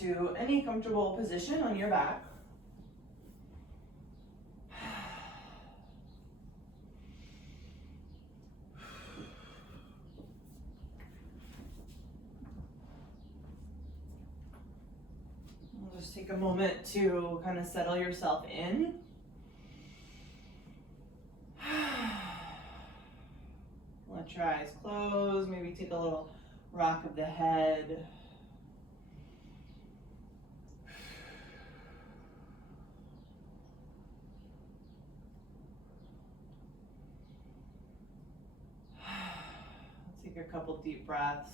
into any comfortable position on your back. Just take a moment to kind of settle yourself in. Let your eyes close, maybe take a little rock of the head. Take a couple deep breaths.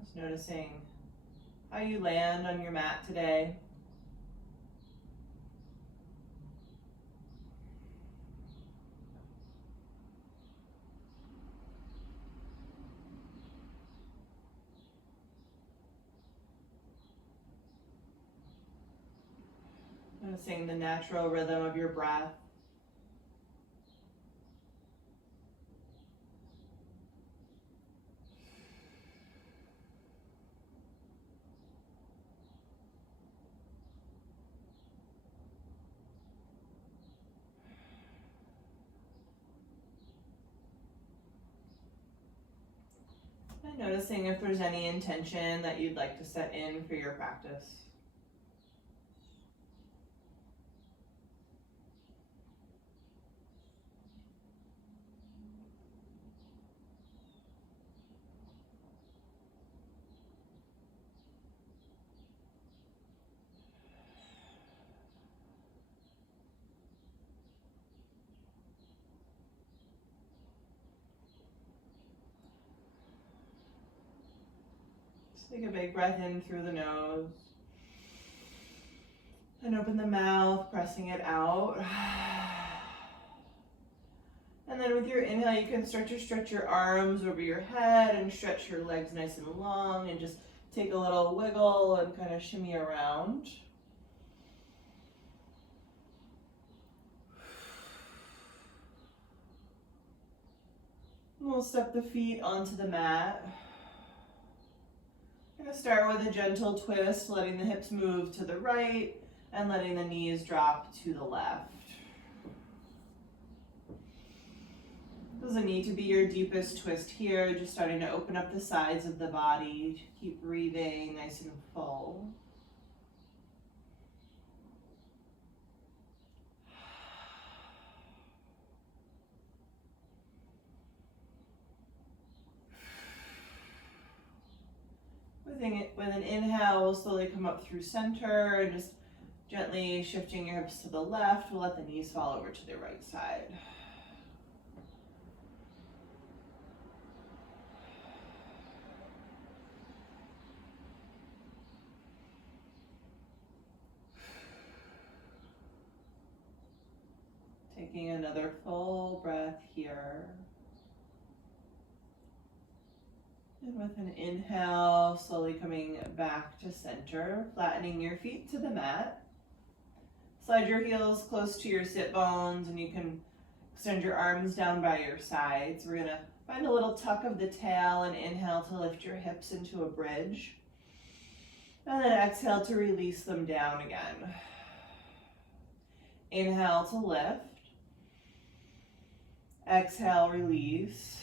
Just noticing how you land on your mat today. Noticing the natural rhythm of your breath. And noticing if there's any intention that you'd like to set in for your practice. Take a big breath in through the nose. And open the mouth, pressing it out. And then with your inhale, you can start to stretch your arms over your head and stretch your legs nice and long and just take a little wiggle and kind of shimmy around. We'll step the feet onto the mat. I'm going to start with a gentle twist, letting the hips move to the right and letting the knees drop to the left. Doesn't need to be your deepest twist here, just starting to open up the sides of the body. Keep breathing nice and full. With an inhale, we'll slowly come up through center and just gently shifting your hips to the left. We'll let the knees fall over to the right side. Taking another full breath here. And with an inhale, slowly coming back to center, flattening your feet to the mat. Slide your heels close to your sit bones and you can extend your arms down by your sides. We're gonna find a little tuck of the tail and inhale to lift your hips into a bridge. And then exhale to release them down again. Inhale to lift. Exhale, release.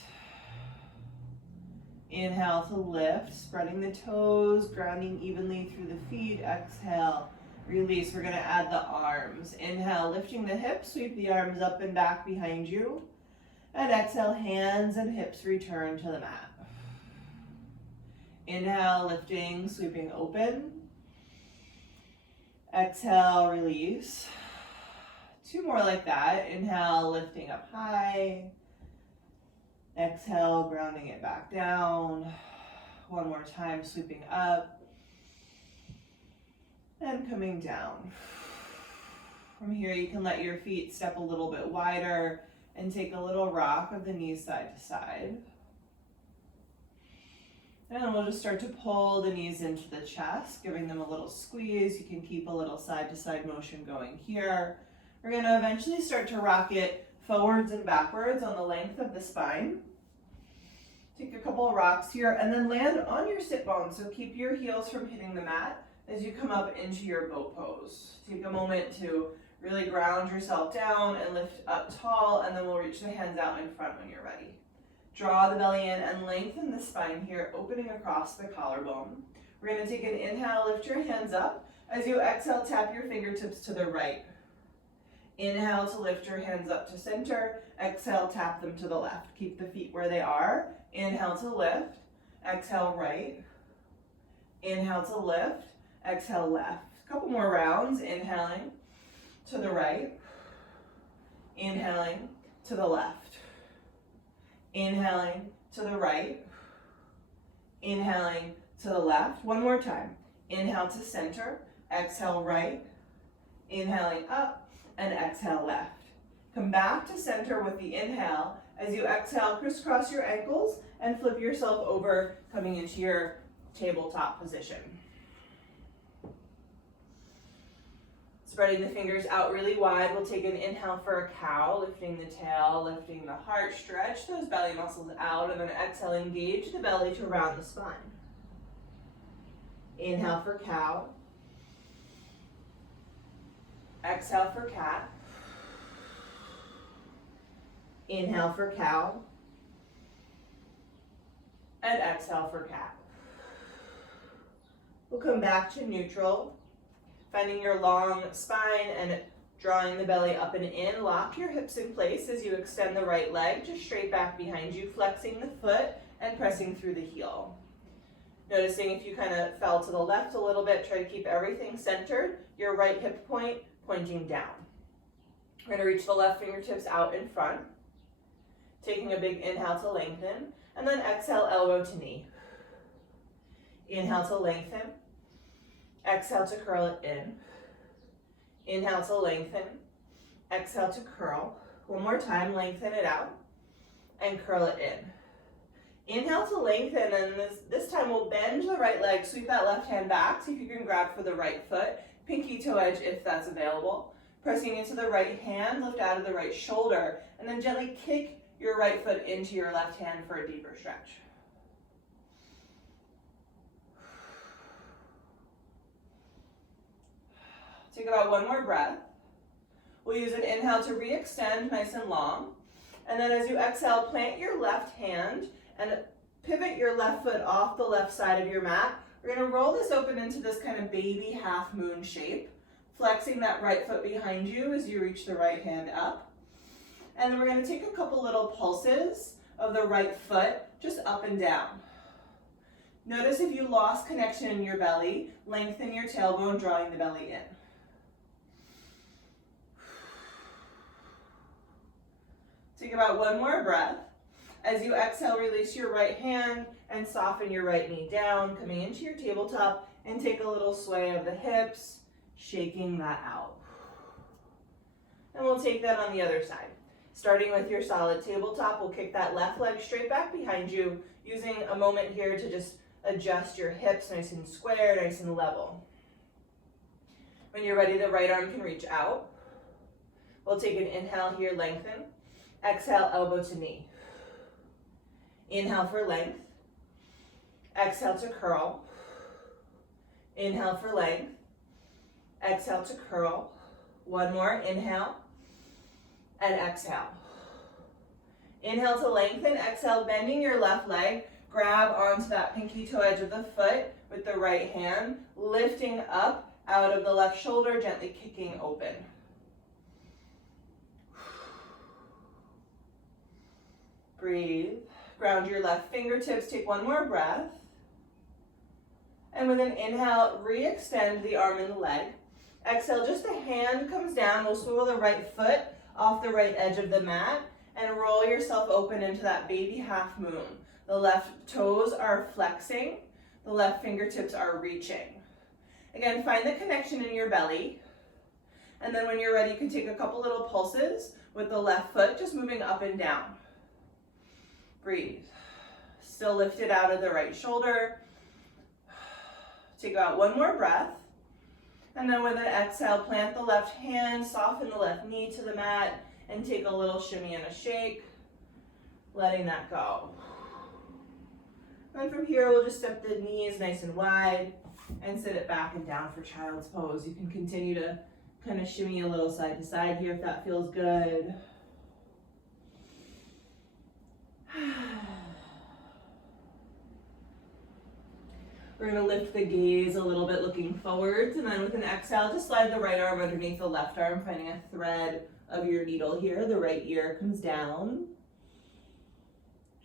Inhale to lift, spreading the toes, grounding evenly through the feet. Exhale, release. We're going to add the arms. Inhale, lifting the hips, sweep the arms up and back behind you. And exhale, hands and hips return to the mat. Inhale, lifting, sweeping open. Exhale, release. Two more like that. Inhale, lifting up high. Exhale, grounding it back down. One more time, sweeping up. And coming down. From here, you can let your feet step a little bit wider and take a little rock of the knees side to side. And we'll just start to pull the knees into the chest, giving them a little squeeze. You can keep a little side-to-side motion going here. We're going to eventually start to rock it forwards and backwards on the length of the spine. Take a couple of rocks here and then land on your sit bones. So keep your heels from hitting the mat as you come up into your boat pose. Take a moment to really ground yourself down and lift up tall, and then we'll reach the hands out in front when you're ready. Draw the belly in and lengthen the spine here, opening across the collarbone. We're going to take an inhale, lift your hands up. As you exhale, tap your fingertips to the right. Inhale to lift your hands up to center. Exhale, tap them to the left. Keep the feet where they are. Inhale to lift. Exhale, right. Inhale to lift. Exhale, left. A couple more rounds. Inhaling to the right. Inhaling to the left. Inhaling to the right, inhaling to the left. One more time. Inhale to center, exhale right, inhaling up, and exhale left. Come back to center with the inhale. As you exhale, crisscross your ankles and flip yourself over, coming into your tabletop position. Spreading the fingers out really wide, we'll take an inhale for a cow, lifting the tail, lifting the heart, stretch those belly muscles out, and then exhale, engage the belly to round the spine. Inhale for cow. Exhale for cat. Inhale for cow. And exhale for cat. We'll come back to neutral. Finding your long spine and drawing the belly up and in. Lock your hips in place as you extend the right leg just straight back behind you, flexing the foot and pressing through the heel. Noticing if you kind of fell to the left a little bit, try to keep everything centered. Your right hip point pointing down. We're going to reach the left fingertips out in front. Taking a big inhale to lengthen, and then exhale, elbow to knee. Inhale to lengthen. Exhale to curl it in. Inhale to lengthen. Exhale to curl. One more time, lengthen it out and curl it in. Inhale to lengthen, and this time we'll bend the right leg, sweep that left hand back, see if you can grab for the right foot, pinky toe edge if that's available. Pressing into the right hand, lift out of the right shoulder, and then gently kick your right foot into your left hand for a deeper stretch. Take about one more breath. We'll use an inhale to re-extend nice and long. And then as you exhale, plant your left hand and pivot your left foot off the left side of your mat. We're going to roll this open into this kind of baby half moon shape, flexing that right foot behind you as you reach the right hand up. And then we're going to take a couple little pulses of the right foot just up and down. Notice if you lost connection in your belly, lengthen your tailbone, drawing the belly in. Take about one more breath. As you exhale, release your right hand and soften your right knee down, coming into your tabletop, and take a little sway of the hips, shaking that out. And we'll take that on the other side. Starting with your solid tabletop, we'll kick that left leg straight back behind you, using a moment here to just adjust your hips nice and square, nice and level. When you're ready, the right arm can reach out. We'll take an inhale here, lengthen. Exhale, elbow to knee. Inhale for length. Exhale to curl. Inhale for length. Exhale to curl. One more, inhale. And exhale. Inhale to lengthen. Exhale, bending your left leg. Grab onto that pinky toe edge of the foot with the right hand. Lifting up out of the left shoulder, gently kicking open. Breathe. Ground your left fingertips. Take one more breath. And with an inhale, re-extend the arm and the leg. Exhale, just the hand comes down. We'll swivel the right foot off the right edge of the mat and roll yourself open into that baby half moon. The left toes are flexing. The left fingertips are reaching. Again, find the connection in your belly. And then when you're ready, you can take a couple little pulses with the left foot, just moving up and down. Breathe. Still lifted out of the right shoulder. Take out one more breath. And then with an exhale, plant the left hand, soften the left knee to the mat, and take a little shimmy and a shake, letting that go. And from here, we'll just step the knees nice and wide and sit it back and down for child's pose. You can continue to kind of shimmy a little side to side here if that feels good. We're going to lift the gaze a little bit looking forwards, and then with an exhale, just slide the right arm underneath the left arm, finding a thread of your needle here. The right ear comes down.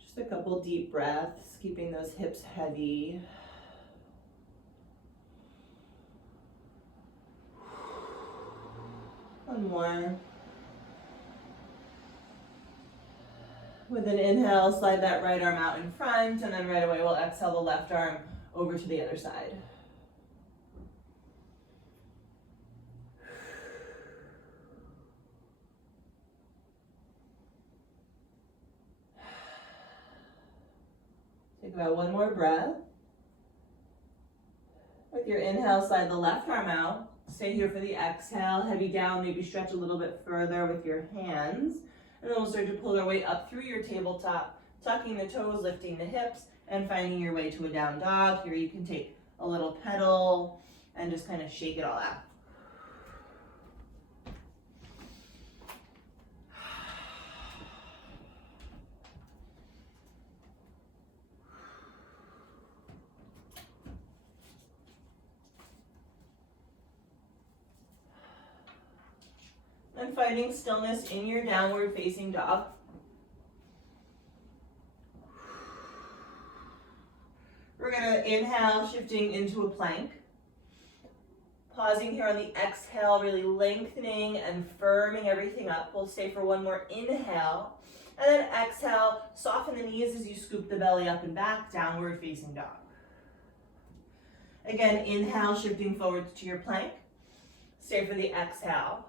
Just a couple deep breaths, keeping those hips heavy. One more. With an inhale, slide that right arm out in front, and then right away we'll exhale the left arm over to the other side. Take about one more breath. With your inhale, slide the left arm out. Stay here for the exhale, heavy down, maybe stretch a little bit further with your hands. And then we'll start to pull our way up through your tabletop, tucking the toes, lifting the hips, and finding your way to a down dog. Here you can take a little pedal and just kind of shake it all out. And finding stillness in your downward facing dog. We're going to inhale, shifting into a plank. Pausing here on the exhale, really lengthening and firming everything up. We'll stay for one more inhale. And then exhale, soften the knees as you scoop the belly up and back, downward facing dog. Again, inhale, shifting forwards to your plank. Stay for the exhale.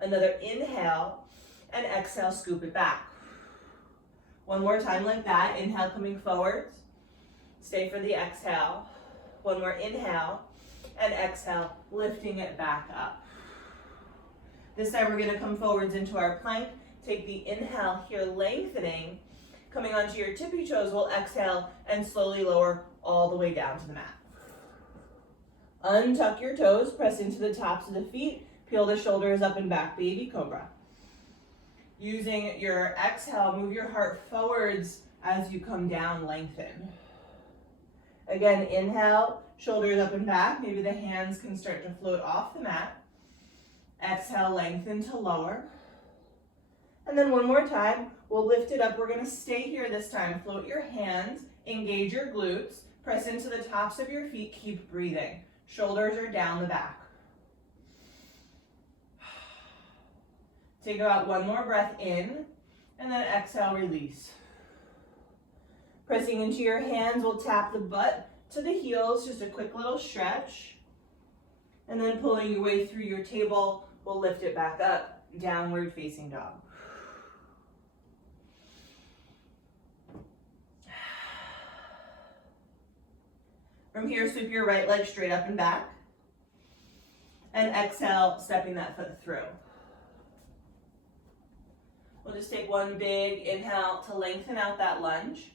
Another inhale, and exhale, scoop it back. One more time like that. Inhale, coming forwards. Stay for the exhale. One more inhale, and exhale, lifting it back up. This time we're going to come forwards into our plank. Take the inhale here, lengthening. Coming onto your tippy toes, we'll exhale and slowly lower all the way down to the mat. Untuck your toes, press into the tops of the feet. Peel the shoulders up and back, baby cobra. Using your exhale, move your heart forwards as you come down, lengthen. Again, inhale, shoulders up and back. Maybe the hands can start to float off the mat. Exhale, lengthen to lower. And then one more time, we'll lift it up. We're going to stay here this time. Float your hands, engage your glutes, press into the tops of your feet, keep breathing. Shoulders are down the back. Take about one more breath in, and then exhale, release. Pressing into your hands, we'll tap the butt to the heels, just a quick little stretch. And then pulling your way through your table, we'll lift it back up, downward facing dog. From here, sweep your right leg straight up and back. And exhale, stepping that foot through. We'll just take one big inhale to lengthen out that lunge.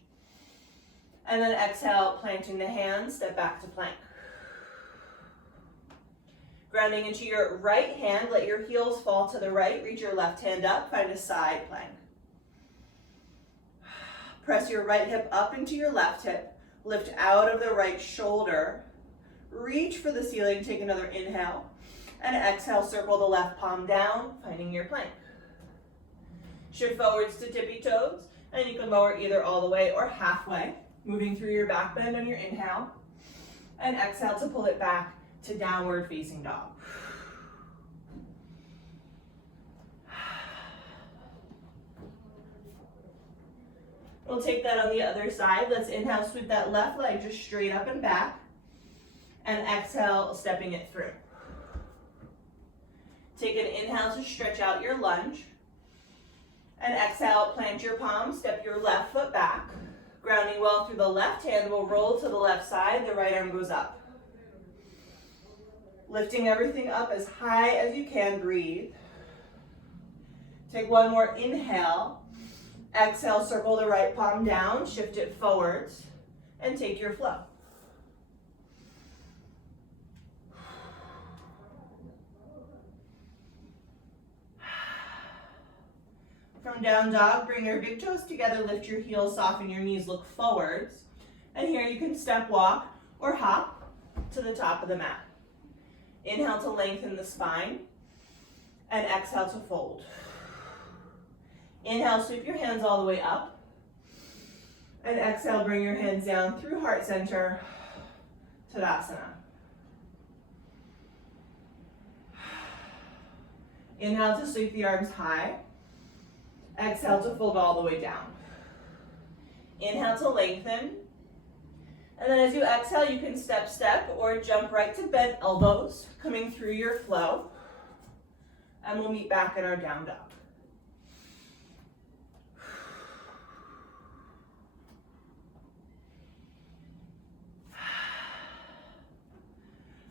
And then exhale, planting the hands, step back to plank. Grounding into your right hand, let your heels fall to the right, reach your left hand up, find a side plank. Press your right hip up into your left hip, lift out of the right shoulder, reach for the ceiling, take another inhale, and exhale, circle the left palm down, finding your plank. Shift forwards to tippy toes, and you can lower either all the way or halfway, moving through your back bend on your inhale, and exhale to pull it back to downward facing dog. We'll take that on the other side. Let's inhale, sweep that left leg just straight up and back, and exhale, stepping it through. Take an inhale to stretch out your lunge. And exhale, plant your palms, step your left foot back. Grounding well through the left hand, we'll roll to the left side, the right arm goes up. Lifting everything up as high as you can, breathe. Take one more inhale. Exhale, circle the right palm down, shift it forwards, and take your flow. From down dog, bring your big toes together, lift your heels, soften your knees, look forwards. And here you can step walk or hop to the top of the mat. Inhale to lengthen the spine, and exhale to fold. Inhale, sweep your hands all the way up. And exhale, bring your hands down through heart center, Tadasana. Inhale to sweep the arms high. Exhale to fold all the way down. Inhale to lengthen. And then as you exhale, you can step or jump right to bent elbows, coming through your flow. And we'll meet back in our down dog.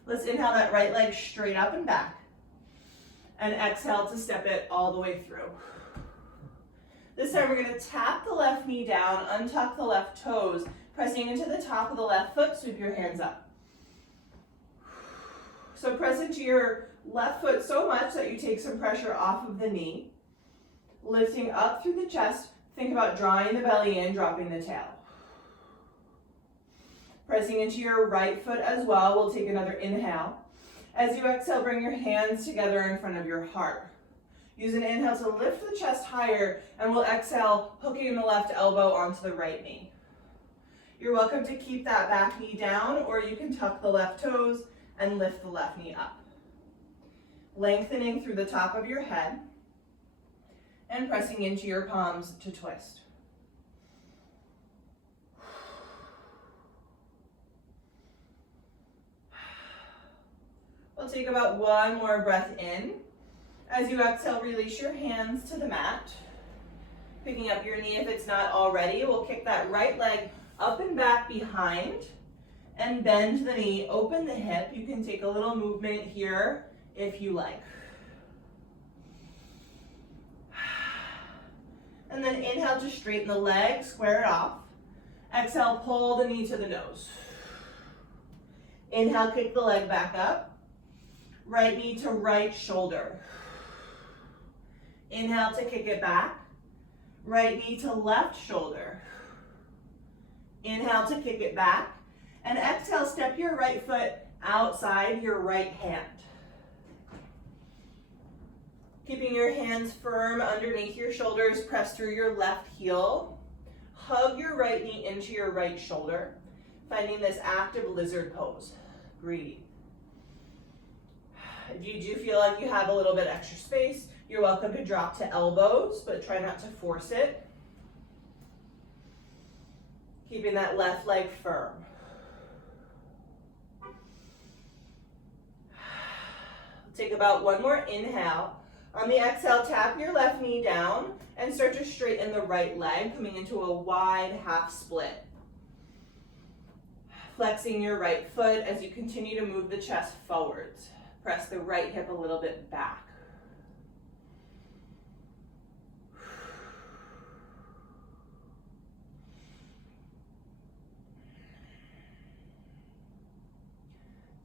Let's inhale that right leg straight up and back. And exhale to step it all the way through. This time we're going to tap the left knee down, untuck the left toes, pressing into the top of the left foot, sweep your hands up. So press into your left foot so much that you take some pressure off of the knee. Lifting up through the chest, think about drawing the belly in, dropping the tail. Pressing into your right foot as well, we'll take another inhale. As you exhale, bring your hands together in front of your heart. Use an inhale to lift the chest higher, and we'll exhale, hooking the left elbow onto the right knee. You're welcome to keep that back knee down, or you can tuck the left toes and lift the left knee up. Lengthening through the top of your head, and pressing into your palms to twist. We'll take about one more breath in. As you exhale, release your hands to the mat. Picking up your knee if it's not already. We'll kick that right leg up and back behind and bend the knee, open the hip. You can take a little movement here if you like. And then inhale to straighten the leg, square it off. Exhale, pull the knee to the nose. Inhale, kick the leg back up. Right knee to right shoulder. Inhale to kick it back. Right knee to left shoulder. Inhale to kick it back. And exhale, step your right foot outside your right hand. Keeping your hands firm underneath your shoulders, press through your left heel. Hug your right knee into your right shoulder, finding this active lizard pose. Breathe. If you do feel like you have a little bit extra space, you're welcome to drop to elbows, but try not to force it. Keeping that left leg firm. Take about one more inhale. On the exhale, tap your left knee down and start to straighten the right leg, coming into a wide half split. Flexing your right foot as you continue to move the chest forwards. Press the right hip a little bit back.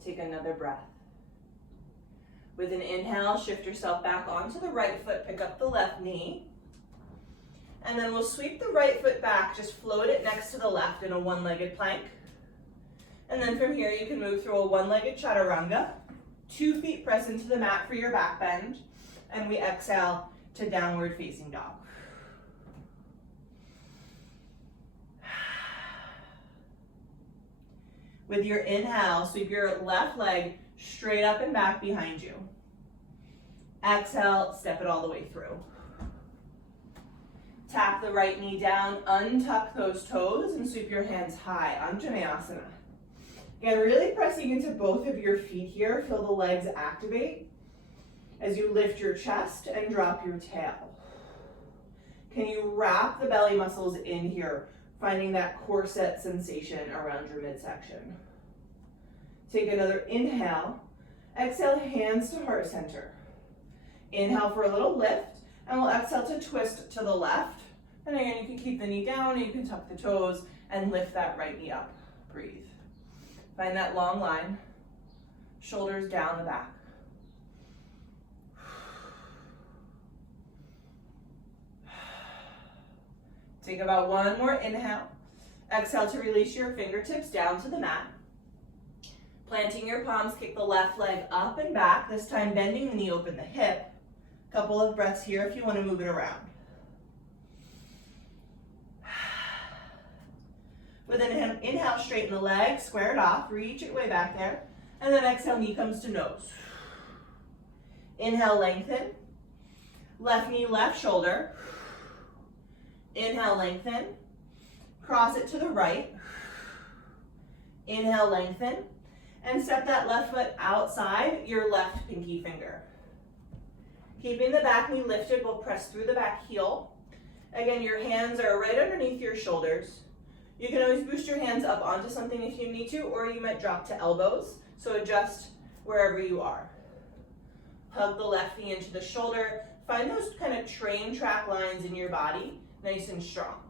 Take another breath. With an inhale, shift yourself back onto the right foot, pick up the left knee. And then we'll sweep the right foot back, just float it next to the left in a one-legged plank. And then from here, you can move through a one-legged chaturanga. 2 feet press into the mat for your back bend. And we exhale to downward facing dog. With your inhale, sweep your left leg straight up and back behind you. Exhale, step it all the way through. Tap the right knee down, untuck those toes, and sweep your hands high, Anjaneyasana. Again, really pressing into both of your feet here. Feel the legs activate as you lift your chest and drop your tail. Can you wrap the belly muscles in here? finding that corset sensation around your midsection. Take another inhale. Exhale, hands to heart center. Inhale for a little lift, and we'll exhale to twist to the left. And again, you can keep the knee down, and you can tuck the toes and lift that right knee up. Breathe. Find that long line. Shoulders down the back. Take about one more inhale. Exhale to release your fingertips down to the mat. Planting your palms, kick the left leg up and back, this time bending the knee, open the hip. Couple of breaths here if you want to move it around. With an inhale, straighten the leg, square it off, reach it way back there, and then exhale, knee comes to nose. Inhale, lengthen. Left knee, left shoulder. Inhale, lengthen. Cross it to the right. Inhale, lengthen. And step that left foot outside your left pinky finger. Keeping the back knee lifted, we'll press through the back heel. Again, your hands are right underneath your shoulders. You can always boost your hands up onto something if you need to, or you might drop to elbows, so adjust wherever you are. Hug the left knee into the shoulder. Find those kind of train track lines in your body, nice and strong.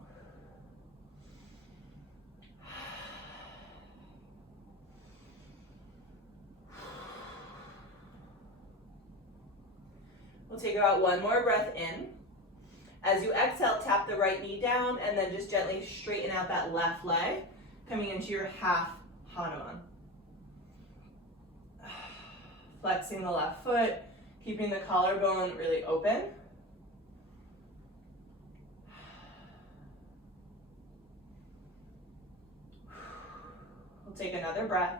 We'll take about one more breath in. As you exhale, tap the right knee down and then just gently straighten out that left leg, coming into your half Hanuman. Flexing the left foot, keeping the collarbone really open. We'll take another breath.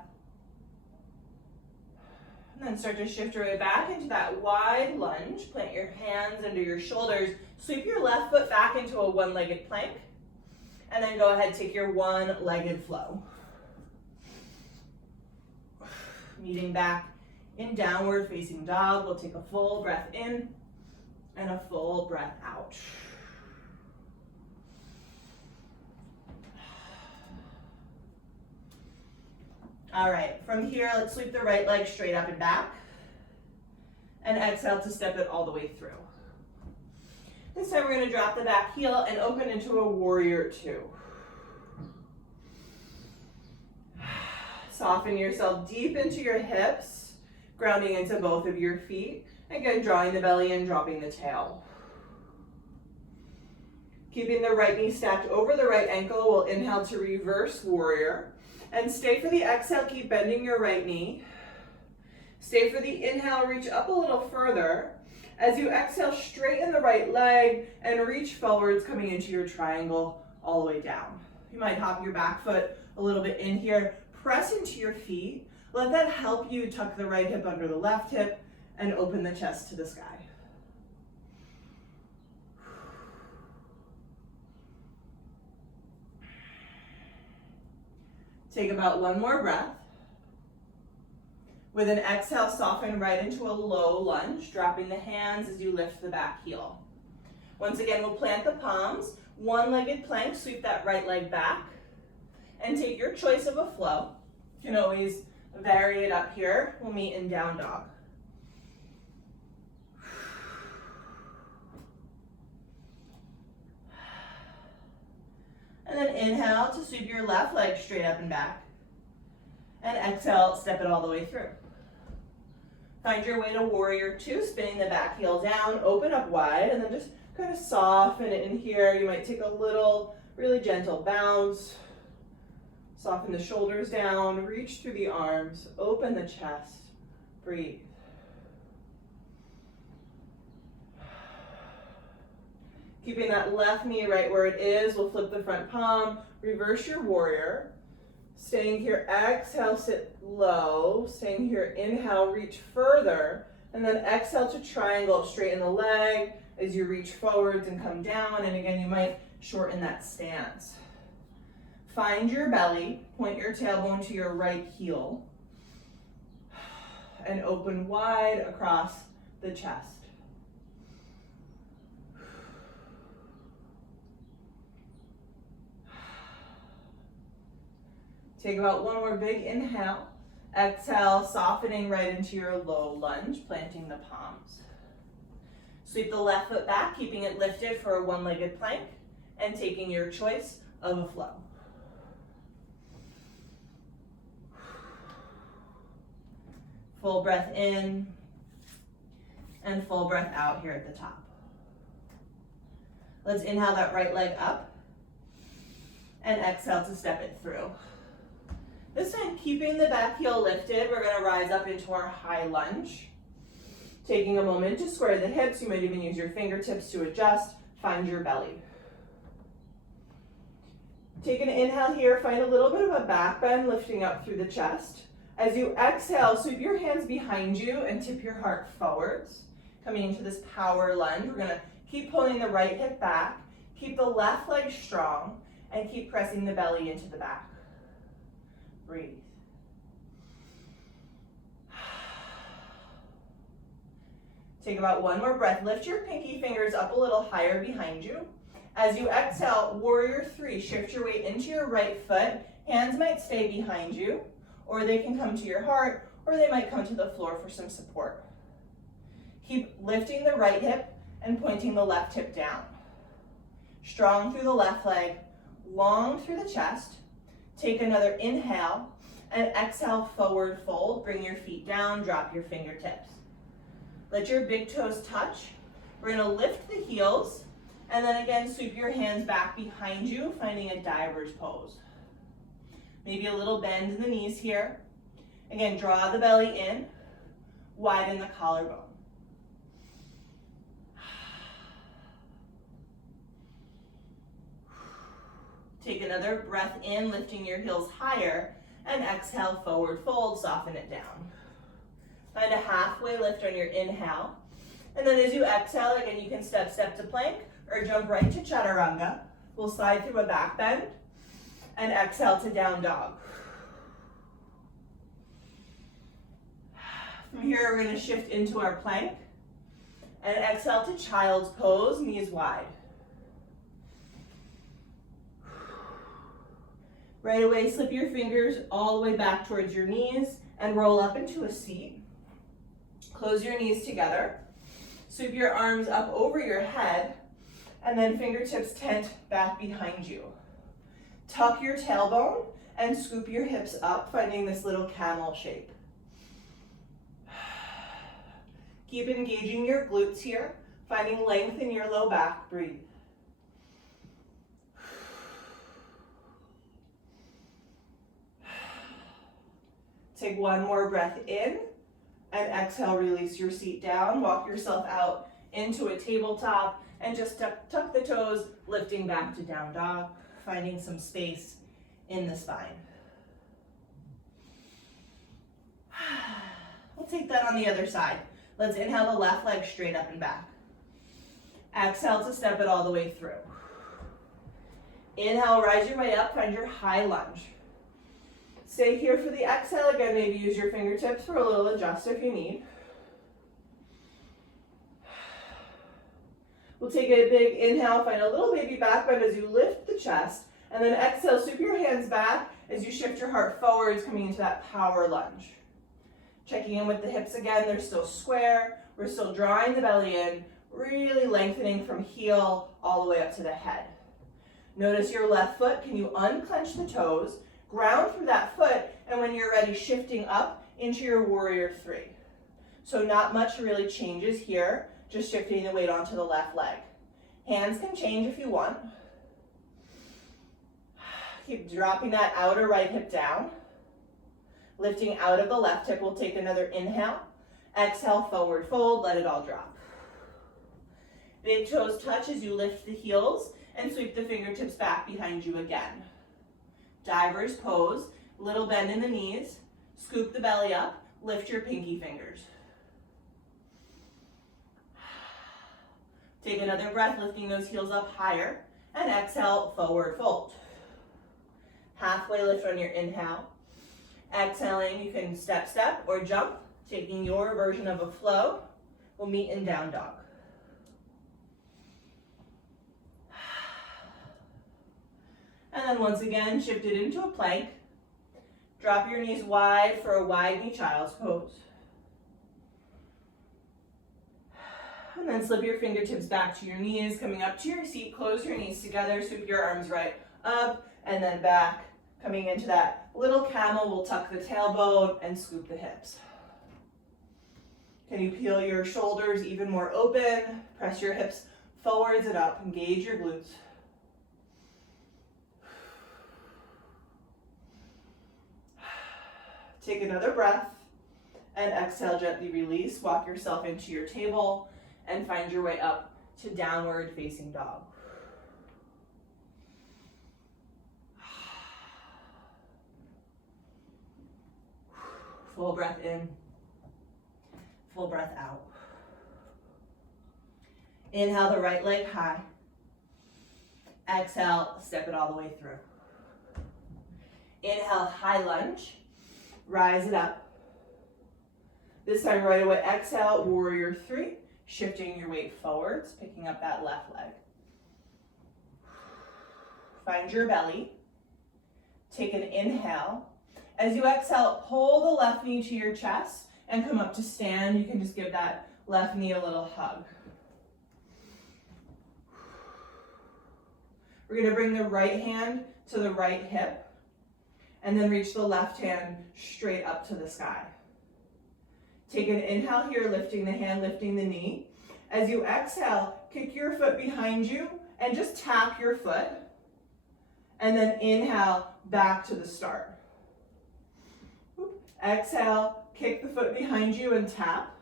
And then start to shift your way back into that wide lunge. Plant your hands under your shoulders. Sweep your left foot back into a one-legged plank. And then go ahead, take your one-legged flow. Meeting back in downward facing dog. We'll take a full breath in and a full breath out. All right, from here, let's sweep the right leg straight up and back. And exhale to step it all the way through. This time we're going to drop the back heel and open into a warrior two. Soften yourself deep into your hips, grounding into both of your feet. Again, drawing the belly in, dropping the tail. Keeping the right knee stacked over the right ankle, we'll inhale to reverse warrior. And stay for the exhale, keep bending your right knee. Stay for the inhale, reach up a little further. As you exhale, straighten the right leg and reach forwards, coming into your triangle all the way down. You might hop your back foot a little bit in here. Press into your feet. Let that help you tuck the right hip under the left hip and open the chest to the sky. Take about one more breath. With an exhale, soften right into a low lunge, dropping the hands as you lift the back heel. Once again, we'll plant the palms, one-legged plank, sweep that right leg back, and take your choice of a flow. You can always vary it up here. We'll meet in down dog. And then inhale to sweep your left leg straight up and back. And exhale, step it all the way through. Find your way to warrior two, spinning the back heel down, open up wide, and then just kind of soften it in here. You might take a little, really gentle bounce. Soften the shoulders down, reach through the arms, open the chest, breathe. Keeping that left knee right where it is, we'll flip the front palm, reverse your warrior. Staying here, exhale, sit low. Staying here, inhale, reach further. And then exhale to triangle, straighten the leg as you reach forwards and come down. And again, you might shorten that stance. Find your belly, point your tailbone to your right heel. And open wide across the chest. Take about one more big inhale. Exhale, softening right into your low lunge, planting the palms. Sweep the left foot back, keeping it lifted for a one-legged plank, and taking your choice of a flow. Full breath in, and full breath out here at the top. Let's inhale that right leg up, and exhale to step it through. This time, keeping the back heel lifted, we're gonna rise up into our high lunge. Taking a moment to square the hips, you might even use your fingertips to adjust, find your belly. Take an inhale here, find a little bit of a back bend, lifting up through the chest. As you exhale, sweep your hands behind you and tip your heart forwards. Coming into this power lunge, we're gonna keep pulling the right hip back, keep the left leg strong, and keep pressing the belly into the back. Breathe. Take about one more breath. Lift your pinky fingers up a little higher behind you. As you exhale, warrior three, shift your weight into your right foot. Hands might stay behind you, or they can come to your heart, or they might come to the floor for some support. Keep lifting the right hip and pointing the left hip down. Strong through the left leg, long through the chest. Take another inhale and exhale, forward fold. Bring your feet down, drop your fingertips. Let your big toes touch. We're gonna lift the heels and then again sweep your hands back behind you, finding a diver's pose. Maybe a little bend in the knees here. Again, draw the belly in, widen the collarbone. Take another breath in, lifting your heels higher, and exhale, forward fold, soften it down. Find a halfway lift on your inhale. And then as you exhale, again, you can step to plank or jump right to chaturanga. We'll slide through a back bend and exhale to down dog. From here, we're gonna shift into our plank and exhale to child's pose, knees wide. Right away, slip your fingers all the way back towards your knees and roll up into a seat. Close your knees together. Sweep your arms up over your head and then fingertips tent back behind you. Tuck your tailbone and scoop your hips up, finding this little camel shape. Keep engaging your glutes here, finding length in your low back. Breathe. Take one more breath in and exhale, release your seat down. Walk yourself out into a tabletop and just tuck the toes, lifting back to down dog, finding some space in the spine. We'll take that on the other side. Let's inhale the left leg straight up and back. Exhale to step it all the way through. Inhale, rise your way up, find your high lunge. Stay here for the exhale. Again, maybe use your fingertips for a little adjust if you need. We'll take a big inhale, find a little baby back bend as you lift the chest, and then exhale, sweep your hands back as you shift your heart forwards, coming into that power lunge. Checking in with the hips again, they're still square. We're still drawing the belly in, really lengthening from heel all the way up to the head. Notice your left foot. Can you unclench the toes? Ground through that foot, and when you're ready, shifting up into your warrior three. So not much really changes here, just shifting the weight onto the left leg. Hands can change if you want. Keep dropping that outer right hip down. Lifting out of the left hip, we'll take another inhale. Exhale, forward fold, let it all drop. Big toes touch as you lift the heels and sweep the fingertips back behind you again. Diver's pose, little bend in the knees, scoop the belly up, lift your pinky fingers. Take another breath, lifting those heels up higher, and exhale, forward fold. Halfway lift on your inhale. Exhaling, you can step or jump, taking your version of a flow. We'll meet in down dog. And then once again, shift it into a plank. Drop your knees wide for a wide knee child's pose. And then slip your fingertips back to your knees, coming up to your seat. Close your knees together, sweep your arms right up and then back. Coming into that little camel, we'll tuck the tailbone and scoop the hips. Can you peel your shoulders even more open? Press your hips forwards and up. Engage your glutes. Take another breath and exhale, gently release. Walk yourself into your table and find your way up to downward facing dog. Full breath in, full breath out. Inhale the right leg high. Exhale, step it all the way through. Inhale, high lunge. Rise it up. This time right away, exhale, warrior three. Shifting your weight forwards, picking up that left leg. Find your belly. Take an inhale. As you exhale, pull the left knee to your chest and come up to stand. You can just give that left knee a little hug. We're going to bring the right hand to the right hip and then reach the left hand straight up to the sky. Take an inhale here, lifting the hand, lifting the knee. As you exhale, kick your foot behind you and just tap your foot. And then inhale, back to the start. Exhale, kick the foot behind you and tap.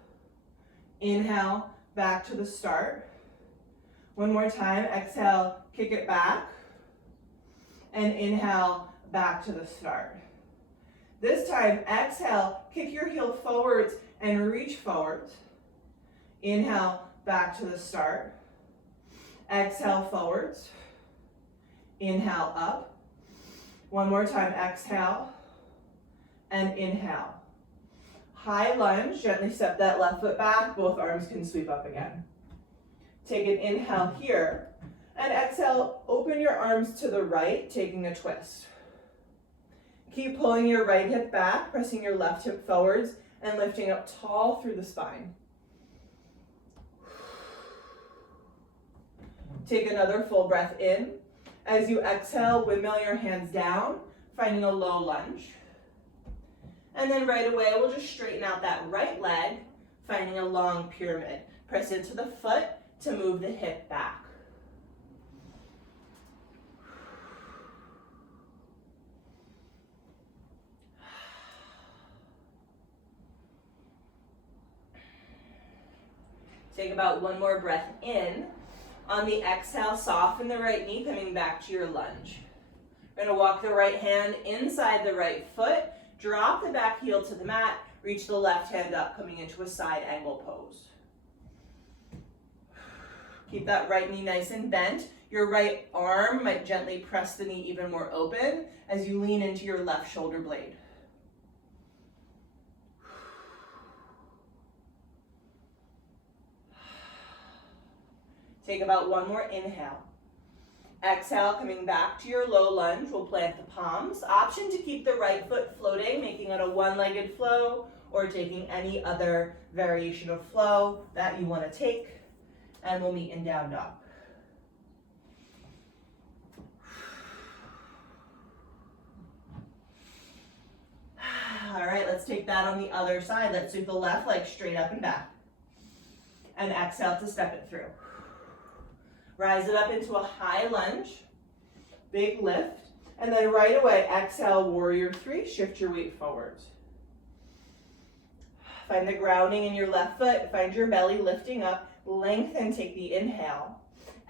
Inhale, back to the start. One more time, exhale, kick it back. And inhale, back to the start. This time, exhale, kick your heel forwards and reach forwards. Inhale, back to the start. Exhale, forwards. Inhale, up. One more time, exhale and inhale. High lunge, gently step that left foot back. Both arms can sweep up again. Take an inhale here and exhale, open your arms to the right, taking a twist. Keep pulling your right hip back, pressing your left hip forwards and lifting up tall through the spine. Take another full breath in. As you exhale, windmill your hands down, finding a low lunge. And then right away, we'll just straighten out that right leg, finding a long pyramid. Press into the foot to move the hip back. Take about one more breath in. On the exhale, soften the right knee, coming back to your lunge. We're going to walk the right hand inside the right foot, drop the back heel to the mat, reach the left hand up, coming into a side angle pose. Keep that right knee nice and bent. Your right arm might gently press the knee even more open as you lean into your left shoulder blade. Take about one more inhale. Exhale, coming back to your low lunge, we'll plant the palms. Option to keep the right foot floating, making it a one-legged flow, or taking any other variation of flow that you want to take. And we'll meet in down dog. All right, let's take that on the other side. Let's sweep the left leg straight up and back. And exhale to step it through. Rise it up into a high lunge, big lift, and then right away, exhale, warrior three, shift your weight forwards. Find the grounding in your left foot, find your belly lifting up, lengthen, take the inhale.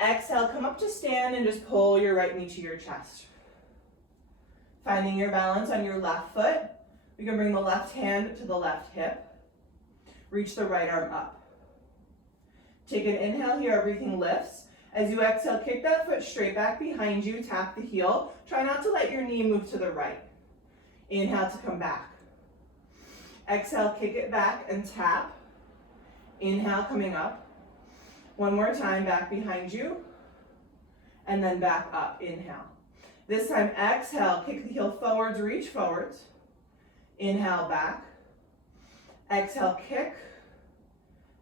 Exhale, come up to stand and just pull your right knee to your chest. Finding your balance on your left foot, we can bring the left hand to the left hip, reach the right arm up. Take an inhale here, everything lifts. As you exhale, kick that foot straight back behind you, tap the heel. Try not to let your knee move to the right. Inhale to come back. Exhale, kick it back and tap. Inhale, coming up. One more time, back behind you. And then back up, inhale. This time, exhale, kick the heel forwards, reach forwards. Inhale back. Exhale, kick.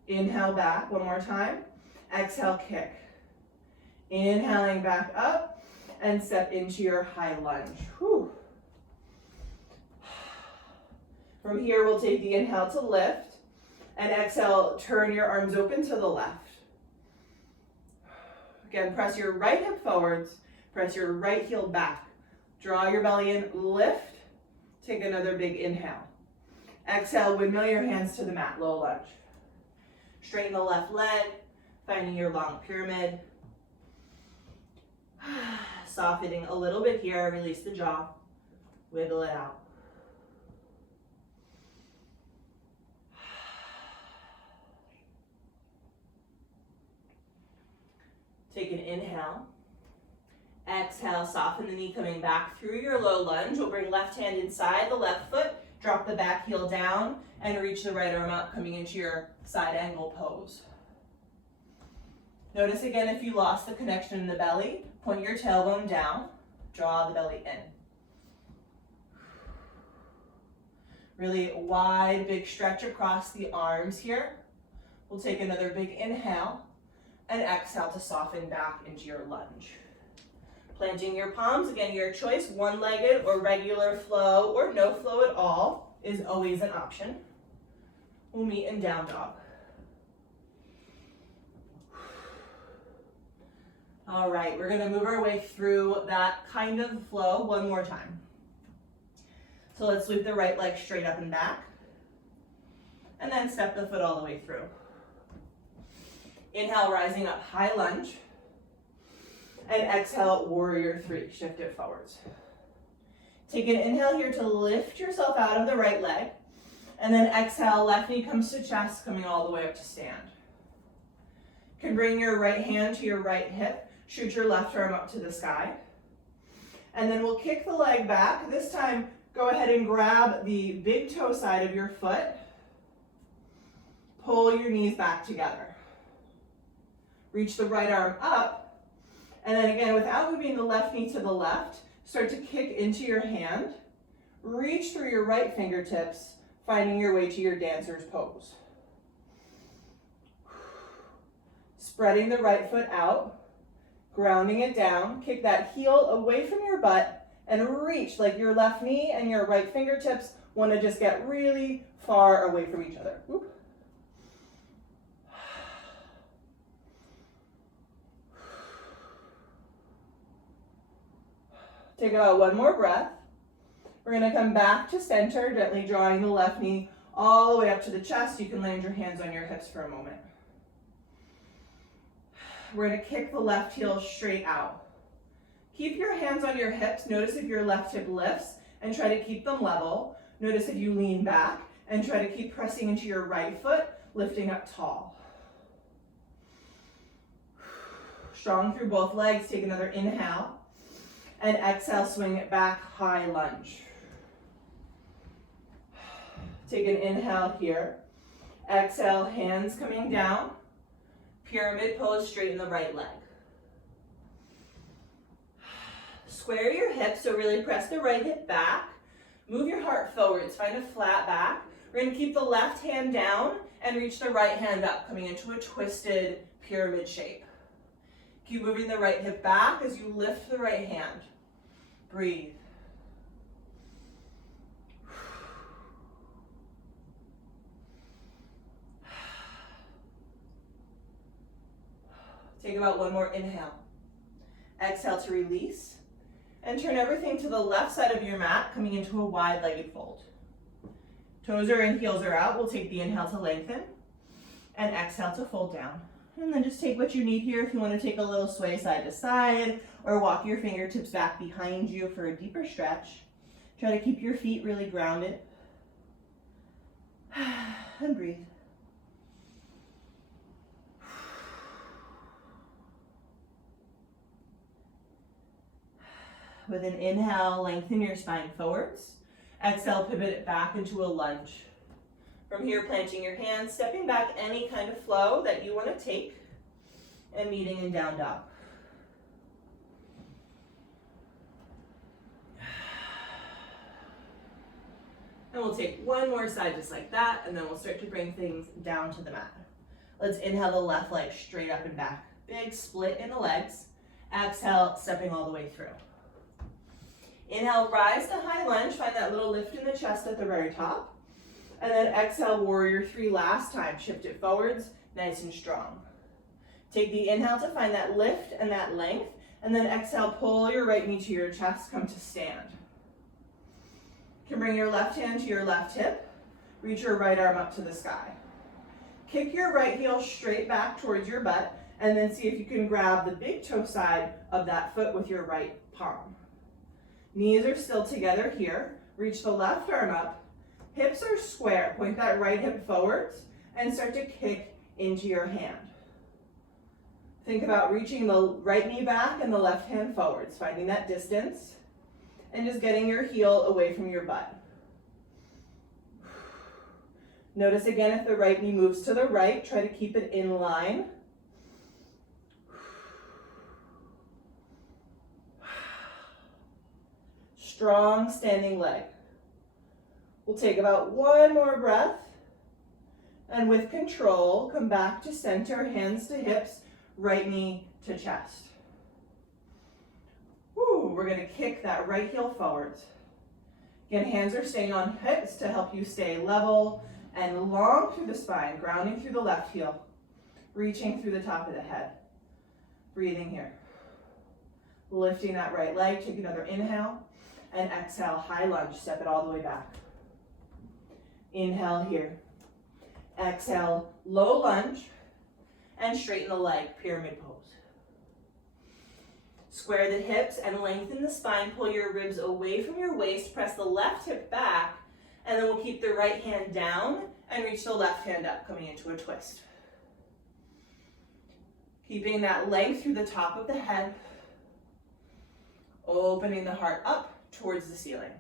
Inhale back, one more time. Exhale, kick. Inhaling back up and step into your high lunge. Whew. From here, we'll take the inhale to lift, and exhale, turn your arms open to the left. Again, press your right hip forwards, press your right heel back. Draw your belly in, lift, take another big inhale. Exhale, windmill your hands to the mat, low lunge. Straighten the left leg, finding your long pyramid. Softening a little bit here, release the jaw, wiggle it out. Take an inhale. Exhale, soften the knee coming back through your low lunge. We'll bring left hand inside the left foot, drop the back heel down, and reach the right arm up, coming into your side angle pose. Notice again if you lost the connection in the belly, point your tailbone down, draw the belly in. Really wide, big stretch across the arms here. We'll take another big inhale and exhale to soften back into your lunge. Planting your palms, again, your choice, one-legged or regular flow or no flow at all is always an option. We'll meet in down dog. All right, we're gonna move our way through that kind of flow one more time. So let's sweep the right leg straight up and back, and then step the foot all the way through. Inhale, rising up, high lunge. And exhale, warrior three, shift it forwards. Take an inhale here to lift yourself out of the right leg. And then exhale, left knee comes to chest, coming all the way up to stand. You can bring your right hand to your right hip, shoot your left arm up to the sky. And then we'll kick the leg back. This time, go ahead and grab the big toe side of your foot. Pull your knees back together. Reach the right arm up, and then again, without moving the left knee to the left, start to kick into your hand. Reach through your right fingertips, finding your way to your dancer's pose. Spreading the right foot out, grounding it down, kick that heel away from your butt, and reach like your left knee and your right fingertips want to just get really far away from each other. Oop. Take about one more breath. We're going to come back to center, gently drawing the left knee all the way up to the chest. You can land your hands on your hips for a moment. We're going to kick the left heel straight out. Keep your hands on your hips. Notice if your left hip lifts and try to keep them level. Notice if you lean back and try to keep pressing into your right foot, lifting up tall. Strong through both legs. Take another inhale. And exhale, swing it back, high lunge. Take an inhale here. Exhale, hands coming down. Pyramid pose, straighten the right leg. Square your hips, so really press the right hip back. Move your heart forwards, find a flat back. We're gonna keep the left hand down and reach the right hand up, coming into a twisted pyramid shape. Keep moving the right hip back as you lift the right hand. Breathe. Take about one more inhale. Exhale to release. And turn everything to the left side of your mat, coming into a wide-legged fold. Toes are in, heels are out. We'll take the inhale to lengthen. And exhale to fold down. And then just take what you need here. If you want to take a little sway side to side or walk your fingertips back behind you for a deeper stretch. Try to keep your feet really grounded. And breathe. With an inhale, lengthen your spine forwards. Exhale, pivot it back into a lunge. From here, planting your hands, stepping back any kind of flow that you want to take, and meeting in down dog. And we'll take one more side just like that, and then we'll start to bring things down to the mat. Let's inhale the left leg straight up and back. Big split in the legs. Exhale, stepping all the way through. Inhale, rise to high lunge. Find that little lift in the chest at the very top. And then exhale, warrior three last time. Shift it forwards, nice and strong. Take the inhale to find that lift and that length. And then exhale, pull your right knee to your chest, come to stand. You can bring your left hand to your left hip. Reach your right arm up to the sky. Kick your right heel straight back towards your butt, and then see if you can grab the big toe side of that foot with your right palm. Knees are still together here. Reach the left arm up. Hips are square. Point that right hip forwards and start to kick into your hand. Think about reaching the right knee back and the left hand forwards, finding that distance, and just getting your heel away from your butt. Notice again if the right knee moves to the right, try to keep it in line. Strong standing leg. We'll take about one more breath, and with control, come back to center, hands to hips, right knee to chest. Woo, we're gonna kick that right heel forwards. Again, hands are staying on hips to help you stay level and long through the spine, grounding through the left heel, reaching through the top of the head. Breathing here. Lifting that right leg, take another inhale, and exhale, high lunge, step it all the way back. Inhale here. Exhale, low lunge, and straighten the leg, pyramid pose. Square the hips and lengthen the spine, pull your ribs away from your waist, press the left hip back, and then we'll keep the right hand down and reach the left hand up, coming into a twist. Keeping that length through the top of the head, opening the heart up towards the ceiling.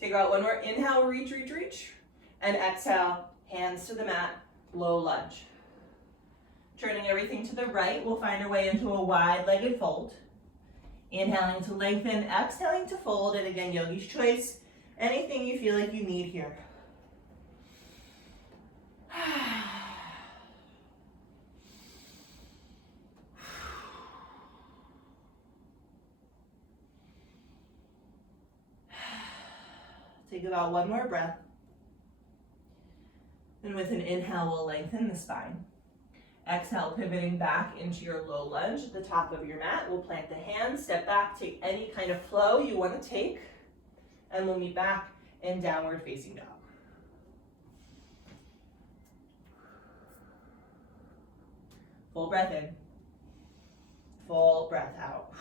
Take out one more inhale, reach, reach, reach. And exhale, hands to the mat, low lunge. Turning everything to the right, we'll find our way into a wide-legged fold. Inhaling to lengthen, exhaling to fold, and again, yogi's choice. Anything you feel like you need here. Take about one more breath. And with an inhale, we'll lengthen the spine. Exhale, pivoting back into your low lunge at the top of your mat. We'll plant the hands, step back, take any kind of flow you want to take, and we'll meet back in downward facing dog. Full breath in. Full breath out.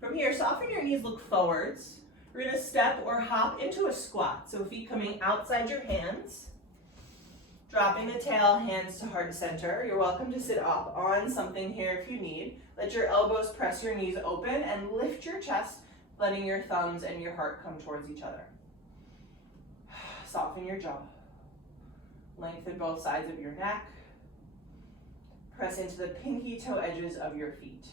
From here, soften your knees, look forwards. We're gonna step or hop into a squat. So feet coming outside your hands. Dropping the tail, hands to heart center. You're welcome to sit up on something here if you need. Let your elbows press your knees open and lift your chest, letting your thumbs and your heart come towards each other. Soften your jaw. Lengthen both sides of your neck. Press into the pinky toe edges of your feet.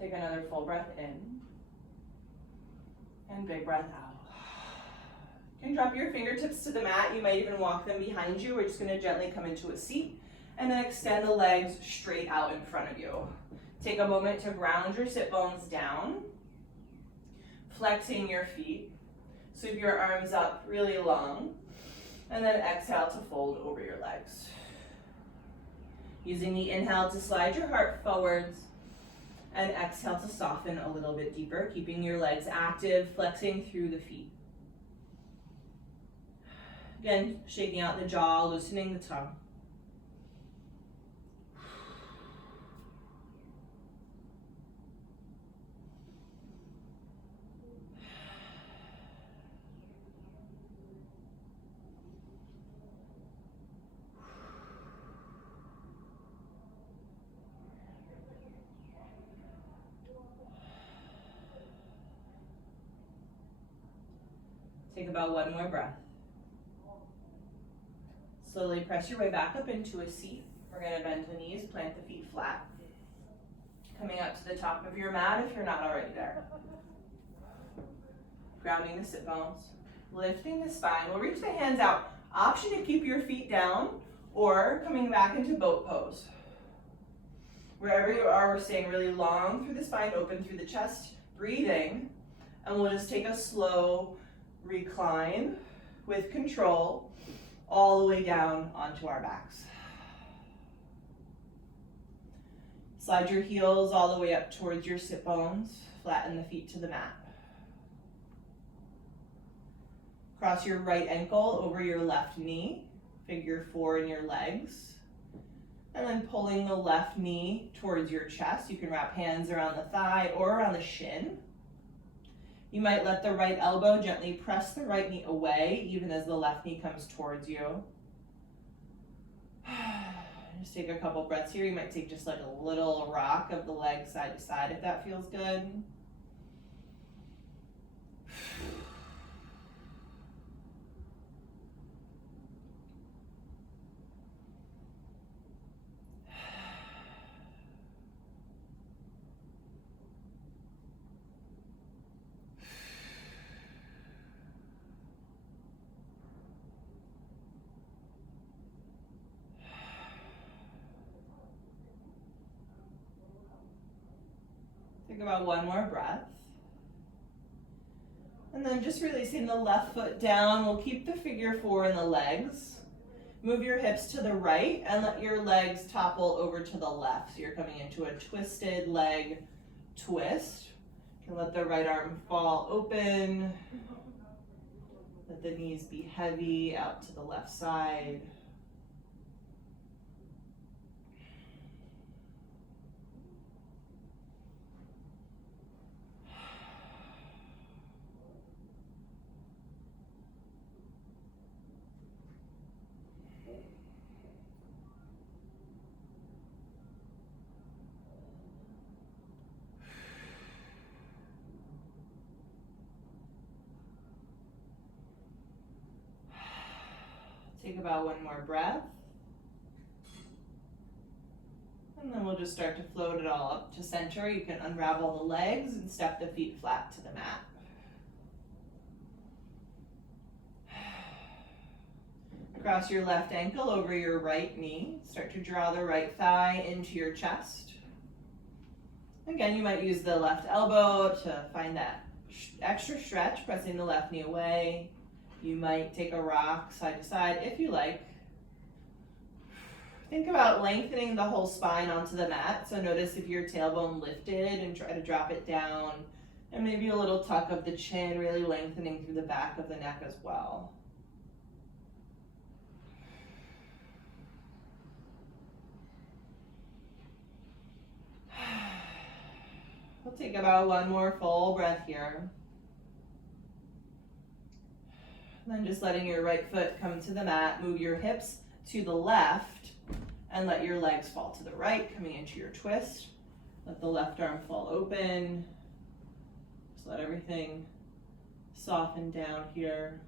Take another full breath in, and big breath out. You can drop your fingertips to the mat. You might even walk them behind you. We're just gonna gently come into a seat, and then extend the legs straight out in front of you. Take a moment to ground your sit bones down, flexing your feet. Sweep your arms up really long, and then exhale to fold over your legs. Using the inhale to slide your heart forwards, and exhale to soften a little bit deeper, keeping your legs active, flexing through the feet. Again, shaking out the jaw, loosening the tongue. Take about one more breath. Slowly press your way back up into a seat. We're going to bend the knees, plant the feet flat. Coming up to the top of your mat if you're not already there. Grounding the sit bones. Lifting the spine. We'll reach the hands out. Option to keep your feet down or coming back into boat pose. Wherever you are, we're staying really long through the spine, open through the chest, breathing. And we'll just take a slow recline with control all the way down onto our backs. Slide your heels all the way up towards your sit bones. Flatten the feet to the mat. Cross your right ankle over your left knee. Figure 4 in your legs. And then pulling the left knee towards your chest. You can wrap hands around the thigh or around the shin. You might let the right elbow gently press the right knee away, even as the left knee comes towards you. Just take a couple breaths here. You might take just like a little rock of the leg side to side if that feels good. Take about one more breath. And then just releasing the left foot down. We'll keep the figure 4 in the legs. Move your hips to the right and let your legs topple over to the left. So you're coming into a twisted leg twist. You can let the right arm fall open. Let the knees be heavy out to the left side. Take about one more breath. And then we'll just start to float it all up to center. You can unravel the legs and step the feet flat to the mat. Cross your left ankle over your right knee. Start to draw the right thigh into your chest. Again, you might use the left elbow to find that extra stretch, pressing the left knee away. You might take a rock side to side if you like. Think about lengthening the whole spine onto the mat. So notice if your tailbone lifted and try to drop it down. And maybe a little tuck of the chin, really lengthening through the back of the neck as well. We'll take about one more full breath here. Then just letting your right foot come to the mat, move your hips to the left, and let your legs fall to the right, coming into your twist. Let the left arm fall open. Just let everything soften down here.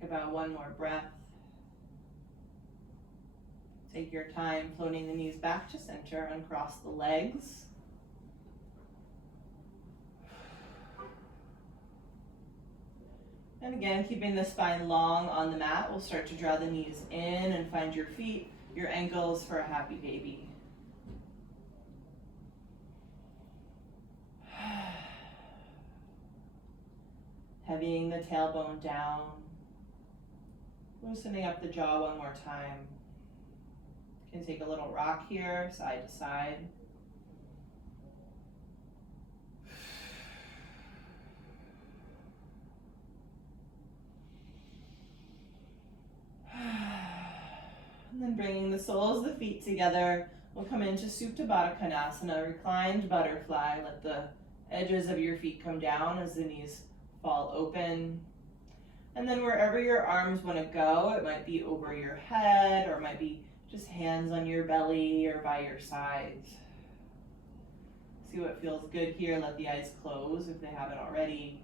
Take about one more breath. Take your time floating the knees back to center, uncross the legs. And again, keeping the spine long on the mat, we'll start to draw the knees in and find your feet, your ankles for a happy baby. Heavying the tailbone down. Loosening up the jaw one more time. You can take a little rock here, side to side. then bringing the soles of the feet together, we'll come into Supta Baddha Konasana, reclined butterfly. Let the edges of your feet come down as the knees fall open. And then wherever your arms want to go, it might be over your head or it might be just hands on your belly or by your sides. See what feels good here. Let the eyes close if they haven't already.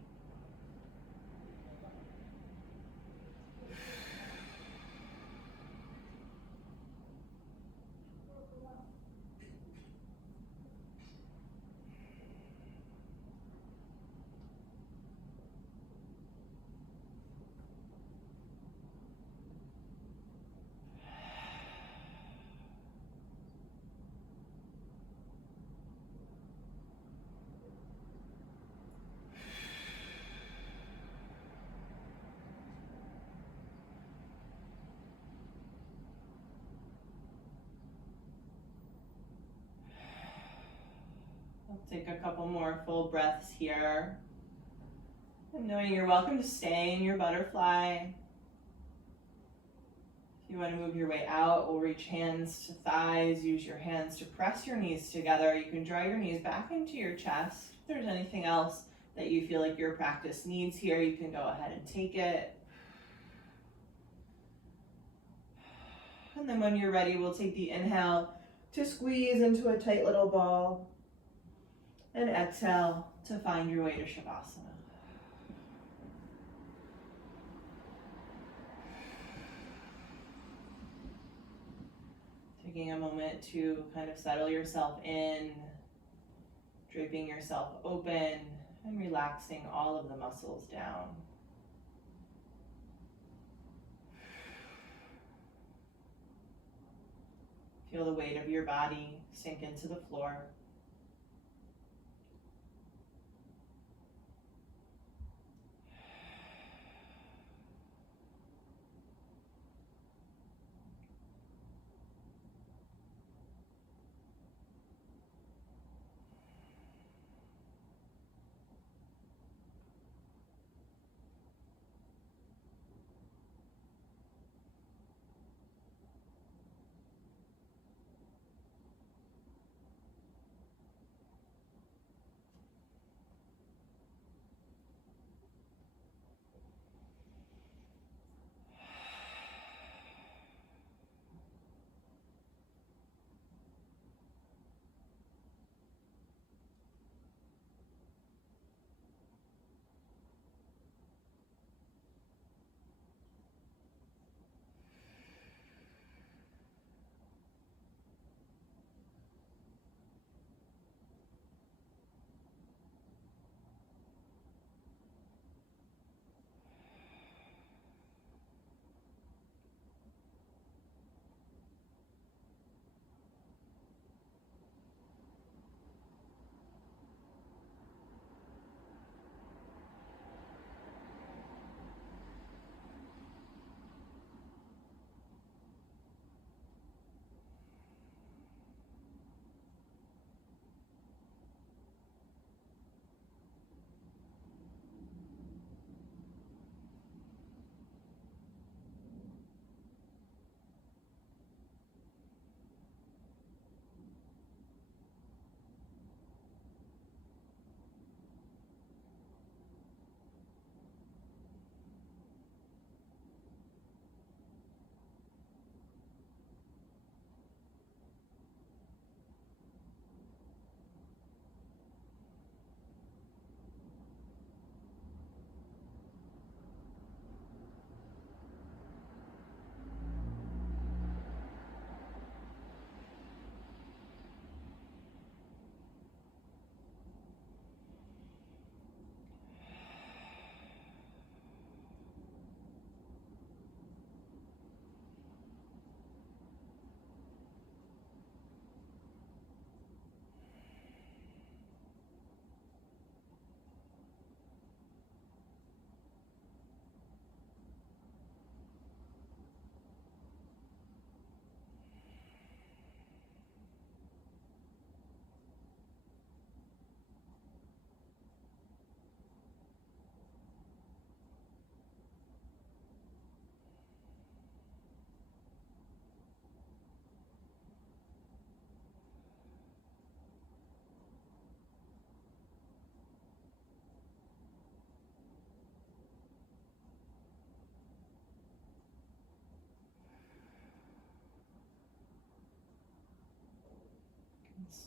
Take a couple more full breaths here. And knowing you're welcome to stay in your butterfly. If you want to move your way out, we'll reach hands to thighs. Use your hands to press your knees together. You can draw your knees back into your chest. If there's anything else that you feel like your practice needs here, you can go ahead and take it. And then when you're ready, we'll take the inhale to squeeze into a tight little ball. And exhale to find your way to Shavasana. Taking a moment to kind of settle yourself in, draping yourself open, and relaxing all of the muscles down. Feel the weight of your body sink into the floor.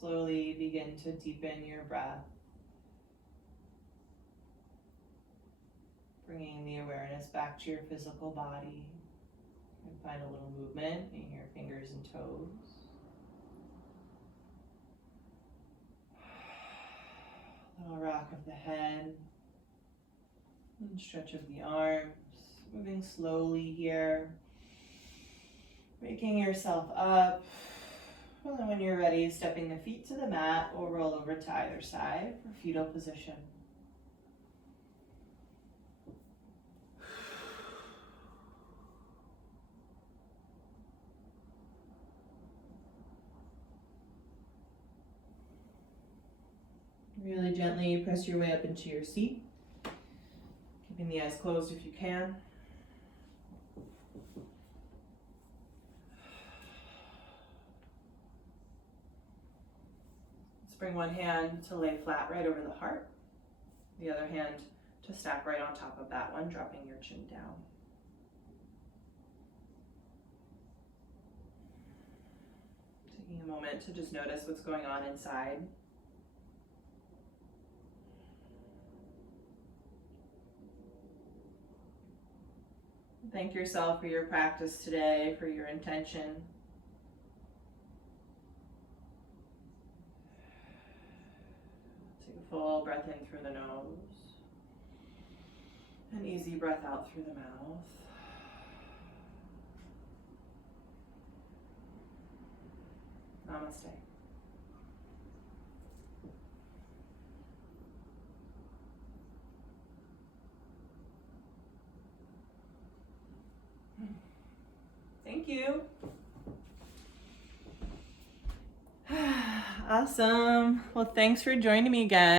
slowly begin to deepen your breath. Bringing the awareness back to your physical body. And find a little movement in your fingers and toes. Little rock of the head. And stretch of the arms. Moving slowly here. Waking yourself up. And then when you're ready, stepping the feet to the mat or roll over to either side for fetal position. Really gently press your way up into your seat, keeping the eyes closed if you can. Let's bring one hand to lay flat right over the heart, the other hand to stack right on top of that one, dropping your chin down. Taking a moment to just notice what's going on inside. Thank yourself for your practice today, for your intention. Take a full breath in through the nose. An easy breath out through the mouth. Namaste. Thank you. Awesome. Well, thanks for joining me, guys.